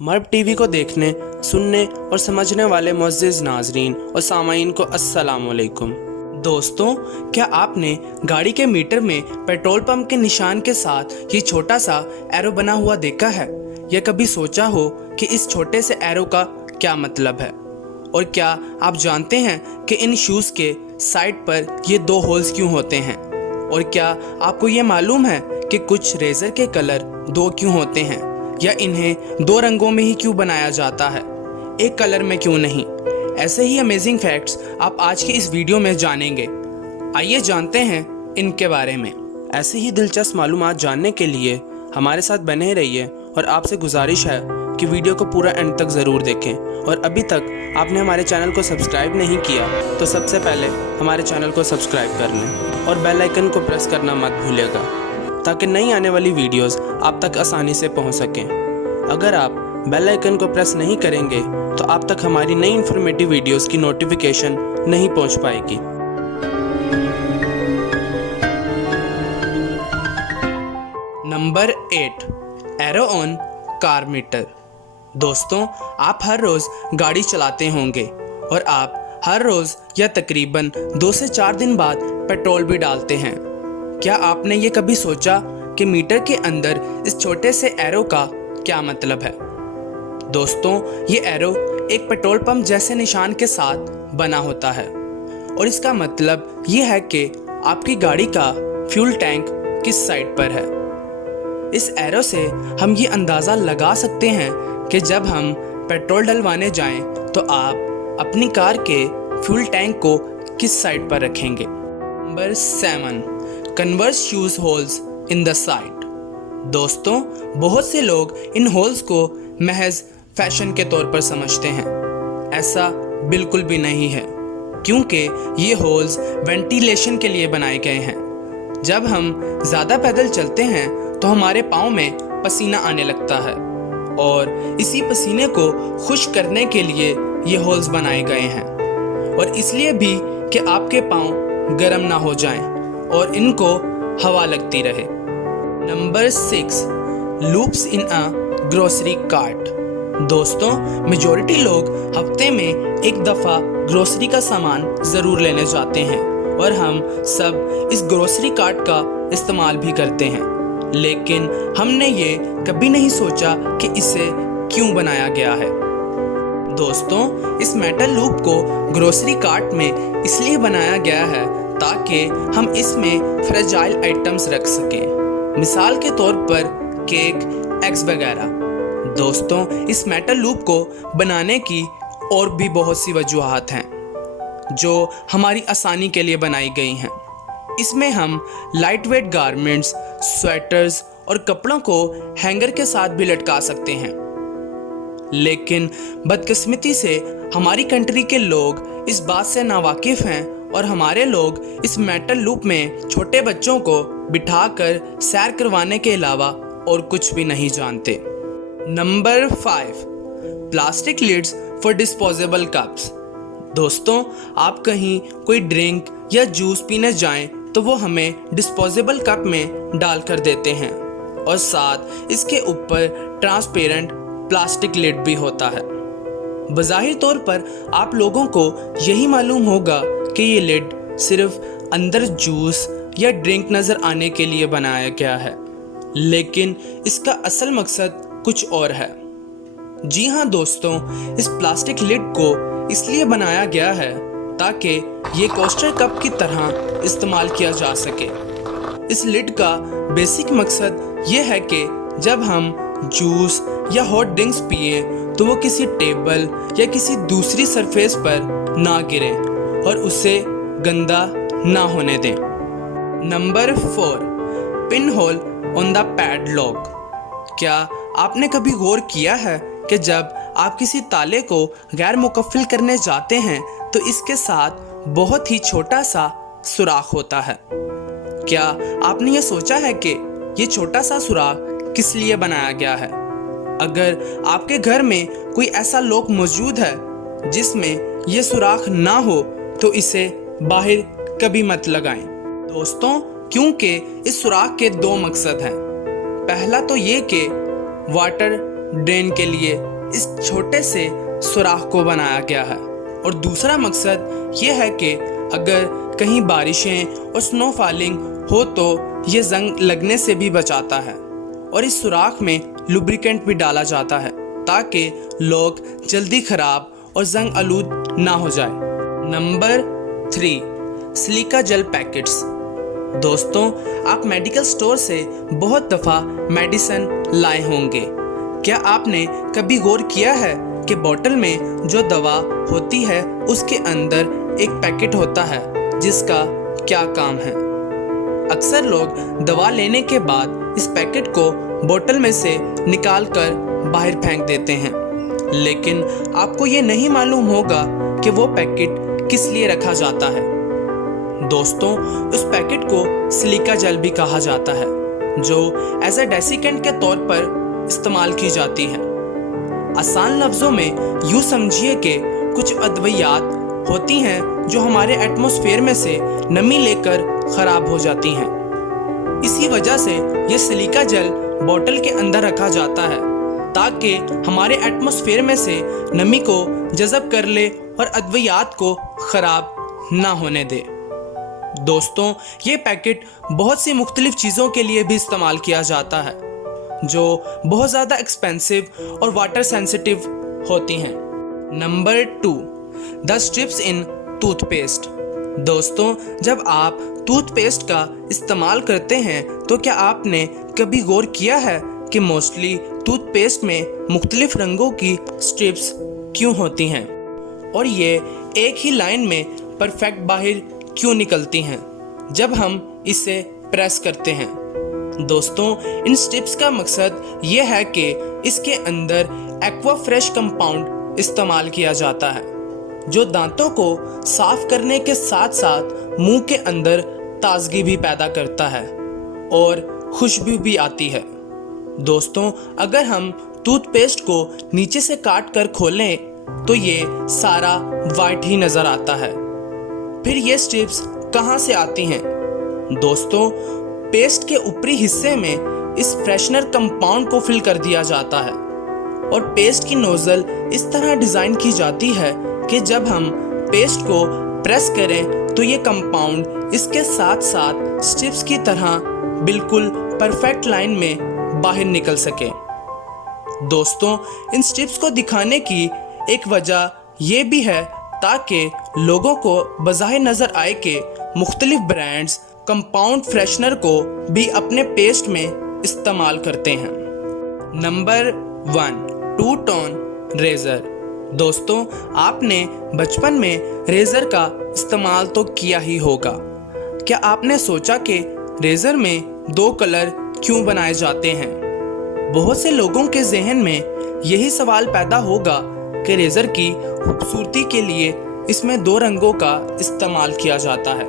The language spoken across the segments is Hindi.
मर्ब टीवी को देखने, सुनने और समझने वाले मुअज़्ज़िज़ नाज़रीन और सामाईन को अस्सलाम वालेकुम। दोस्तों, क्या आपने गाड़ी के मीटर में पेट्रोल पंप के निशान के साथ ये छोटा सा एरो बना हुआ देखा है? या कभी सोचा हो कि इस छोटे से एरो का क्या मतलब है? और क्या आप जानते हैं कि इन शूज़ के साइड पर ये दो होल्स क्यों होते हैं? और क्या आपको ये मालूम है कि कुछ रेज़र के कलर दो क्यों होते हैं, या इन्हें दो रंगों में ही क्यों बनाया जाता है, एक कलर में क्यों नहीं? ऐसे ही अमेजिंग फैक्ट्स आप आज की इस वीडियो में जानेंगे। आइए जानते हैं इनके बारे में। ऐसे ही दिलचस्प मालूमात जानने के लिए हमारे साथ बने रहिए और आपसे गुजारिश है कि वीडियो को पूरा एंड तक ज़रूर देखें। और अभी तक आपने हमारे चैनल को सब्सक्राइब नहीं किया तो सबसे पहले हमारे चैनल को सब्सक्राइब कर लें और बेल आइकन को प्रेस करना मत भूलिएगा, ताकि नई आने वाली वीडियोस आप तक आसानी से पहुंच सकें। अगर आप बेल आइकन को प्रेस नहीं करेंगे तो आप तक हमारी नई इन्फॉर्मेटिव वीडियोस की नोटिफिकेशन नहीं पहुंच पाएगी। Number 8, arrow on car meter. दोस्तों, आप हर रोज़ गाड़ी चलाते होंगे और आप हर रोज़ या तकरीबन 2 से 4 दिन बाद पेट्रोल भी डालते हैं। क्या आपने ये कभी सोचा कि मीटर के अंदर इस छोटे से एरो का क्या मतलब है? दोस्तों, ये एरो एक पेट्रोल पंप जैसे निशान के साथ बना होता है और इसका मतलब ये है कि आपकी गाड़ी का फ्यूल टैंक किस साइड पर है। इस एरो से हम ये अंदाज़ा लगा सकते हैं कि जब हम पेट्रोल डलवाने जाएं तो आप अपनी कार के फ्यूल टैंक को किस साइड पर रखेंगे। Number 7, converse shoes holes in the side. दोस्तों, बहुत से लोग इन होल्स को महज फैशन के तौर पर समझते हैं। ऐसा बिल्कुल भी नहीं है, क्योंकि ये होल्स वेंटिलेशन के लिए बनाए गए हैं। जब हम ज़्यादा पैदल चलते हैं तो हमारे पाँव में पसीना आने लगता है और इसी पसीने को खुश्क करने के लिए ये होल्स बनाए गए हैं, और इसलिए भी कि आपके पाँव गर्म ना हो जाएं और इनको हवा लगती रहे। Number 6, loops in a grocery cart. दोस्तों, मेजॉरिटी लोग हफ्ते में एक दफ़ा ग्रोसरी का सामान ज़रूर लेने जाते हैं और हम सब इस ग्रोसरी कार्ट का इस्तेमाल भी करते हैं, लेकिन हमने ये कभी नहीं सोचा कि इसे क्यों बनाया गया है। दोस्तों, इस मेटल लूप को ग्रोसरी कार्ट में इसलिए बनाया गया है ताकि हम इसमें फ्रेजाइल आइटम्स रख सकें, मिसाल के तौर पर केक, एग्स वगैरह। दोस्तों, इस मेटल लूप को बनाने की और भी बहुत सी वजूहात हैं जो हमारी आसानी के लिए बनाई गई हैं। इसमें हम लाइट वेट गारमेंट्स, स्वेटर्स और कपड़ों को हैंगर के साथ भी लटका सकते हैं, लेकिन बदकिस्मती से हमारी कंट्री के लोग इस बात से नावाकिफ़ हैं और हमारे लोग इस मेटल लूप में छोटे बच्चों को बिठाकर सैर करवाने के अलावा और कुछ भी नहीं जानते। Number 5, plastic lids for disposable cups. दोस्तों, आप कहीं कोई ड्रिंक या जूस पीने जाएं तो वो हमें डिस्पोजेबल कप में डाल कर देते हैं और साथ इसके ऊपर ट्रांसपेरेंट प्लास्टिक लिड भी होता है। बज़ाहिर तौर पर आप लोगों को यही मालूम होगा कि ये लिड सिर्फ अंदर जूस या ड्रिंक नज़र आने के लिए बनाया गया है, लेकिन इसका असल मकसद कुछ और है। जी हाँ दोस्तों, इस प्लास्टिक लिड को इसलिए बनाया गया है ताकि ये कोस्टर कप की तरह इस्तेमाल किया जा सके। इस लिड का बेसिक मकसद ये है कि जब हम जूस या हॉट ड्रिंक्स पिए तो वो किसी टेबल या किसी दूसरी सरफेस पर ना गिरे और उसे गंदा ना होने दें। Number 4, pin hole on the padlock. क्या आपने कभी गौर किया है कि जब आप किसी ताले को गैर मुकफ्फल करने जाते हैं तो इसके साथ बहुत ही छोटा सा सुराख होता है? क्या आपने ये सोचा है कि ये छोटा सा सुराख किस लिए बनाया गया है? अगर आपके घर में कोई ऐसा लॉक मौजूद है जिसमें ये सुराख ना हो तो इसे बाहर कभी मत लगाएं। दोस्तों, क्योंकि इस सुराख के 2 मकसद हैं। पहला तो ये कि वाटर ड्रेन के लिए इस छोटे से सुराख को बनाया गया है। और दूसरा मकसद ये है कि अगर कहीं बारिशें और स्नो फॉलिंग हो तो ये जंग लगने से भी बचाता है। और इस सुराख में लुब्रिकेंट भी डाला जाता है ताकि लोग जल्दी ख़राब और जंग आलूद ना हो जाए। Number 3, silica gel packets. दोस्तों, आप मेडिकल स्टोर से बहुत दफ़ा मेडिसिन लाए होंगे। क्या आपने कभी गौर किया है कि बोतल में जो दवा होती है उसके अंदर एक पैकेट होता है जिसका क्या काम है? अक्सर लोग दवा लेने के बाद इस पैकेट को बोतल में से निकाल कर बाहर फेंक देते हैं, लेकिन आपको ये नहीं मालूम होगा कि वो पैकेट किस लिए रखा जाता है। दोस्तों, उस पैकेट को सिलिका जेल भी कहा जाता है, जो एज अ डेसिकेंट के तौर पर इस्तेमाल की जाती है। आसान लफ्ज़ों में यूँ समझिए कि कुछ अद्वियात होती हैं जो हमारे एटमॉस्फेयर में से नमी लेकर ख़राब हो जाती हैं। इसी वजह से ये सिलिका जेल बोतल के अंदर रखा जाता है ताकि हमारे एटमॉस्फेयर में से नमी को जज़ब कर ले और अद्वियात को ख़राब ना होने दे। दोस्तों, ये पैकेट बहुत सी मुख्तलिफ चीज़ों के लिए भी इस्तेमाल किया जाता है जो बहुत ज़्यादा एक्सपेंसिव और वाटर सेंसिटिव होती हैं। Number 2, the strips in toothpaste. दोस्तों, जब आप टूथपेस्ट का इस्तेमाल करते हैं तो क्या आपने कभी गौर किया है कि मोस्टली टूथपेस्ट में मुख्तलिफ रंगों की स्ट्रिप्स क्यों होती हैं और ये एक ही लाइन में परफेक्ट बाहर क्यों निकलती हैं जब हम इसे प्रेस करते हैं? दोस्तों, इन स्ट्रिप्स का मकसद ये है कि इसके अंदर एक्वा फ्रेश कंपाउंड इस्तेमाल किया जाता है जो दांतों को साफ करने के साथ साथ मुंह के अंदर ताजगी भी पैदा करता है और खुशबू भी आती है। दोस्तों, अगर हम टूथपेस्ट को नीचे से काट कर खोलें तो ये सारा वाइट ही नज़र आता है। फिर ये स्ट्रिप्स कहाँ से आती हैं? दोस्तों, पेस्ट के ऊपरी हिस्से में इस फ्रेशनर कंपाउंड को फिल कर दिया जाता है और पेस्ट की नोज़ल इस तरह डिज़ाइन की जाती है कि जब हम पेस्ट को प्रेस करें तो ये कंपाउंड इसके साथ साथ स्ट्रिप्स की तरह बिल्कुल परफेक्ट लाइन में बाहर निकल सके। दोस्तों, इन स्ट्रिप्स को दिखाने की एक वजह ये भी है ताकि लोगों को बज़ाहिर नज़र आए कि मुख्तलिफ ब्रांड्स कंपाउंड फ्रेशनर को भी अपने पेस्ट में इस्तेमाल करते हैं। Number 1, two tone razor. दोस्तों, आपने बचपन में रेज़र का इस्तेमाल तो किया ही होगा। क्या आपने सोचा कि रेज़र में 2 कलर क्यों बनाए जाते हैं? बहुत से लोगों के जहन में यही सवाल पैदा होगा कि रेज़र की खूबसूरती के लिए इसमें 2 रंगों का इस्तेमाल किया जाता है,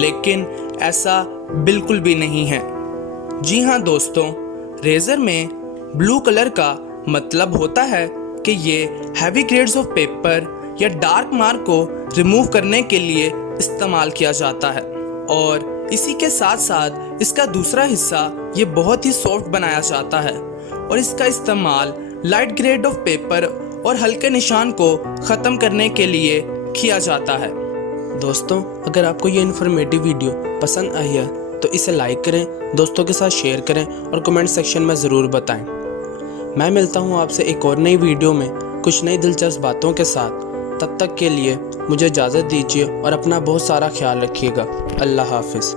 लेकिन ऐसा बिल्कुल भी नहीं है। जी हाँ दोस्तों, रेज़र में ब्लू कलर का मतलब होता है कि ये हैवी ग्रेड्स ऑफ पेपर या डार्क मार्क को रिमूव करने के लिए इस्तेमाल किया जाता है और इसी के साथ साथ इसका दूसरा हिस्सा ये बहुत ही सॉफ्ट बनाया जाता है और इसका इस्तेमाल लाइट ग्रेड ऑफ पेपर और हल्के निशान को ख़त्म करने के लिए किया जाता है। दोस्तों, अगर आपको ये इन्फॉर्मेटिव वीडियो पसंद आई है तो इसे लाइक करें, दोस्तों के साथ शेयर करें और कमेंट सेक्शन में ज़रूर बताएं। मैं मिलता हूँ आपसे एक और नई वीडियो में कुछ नई दिलचस्प बातों के साथ। तब तक के लिए मुझे इजाज़त दीजिए और अपना बहुत सारा ख्याल रखिएगा। अल्लाह हाफ़िज़।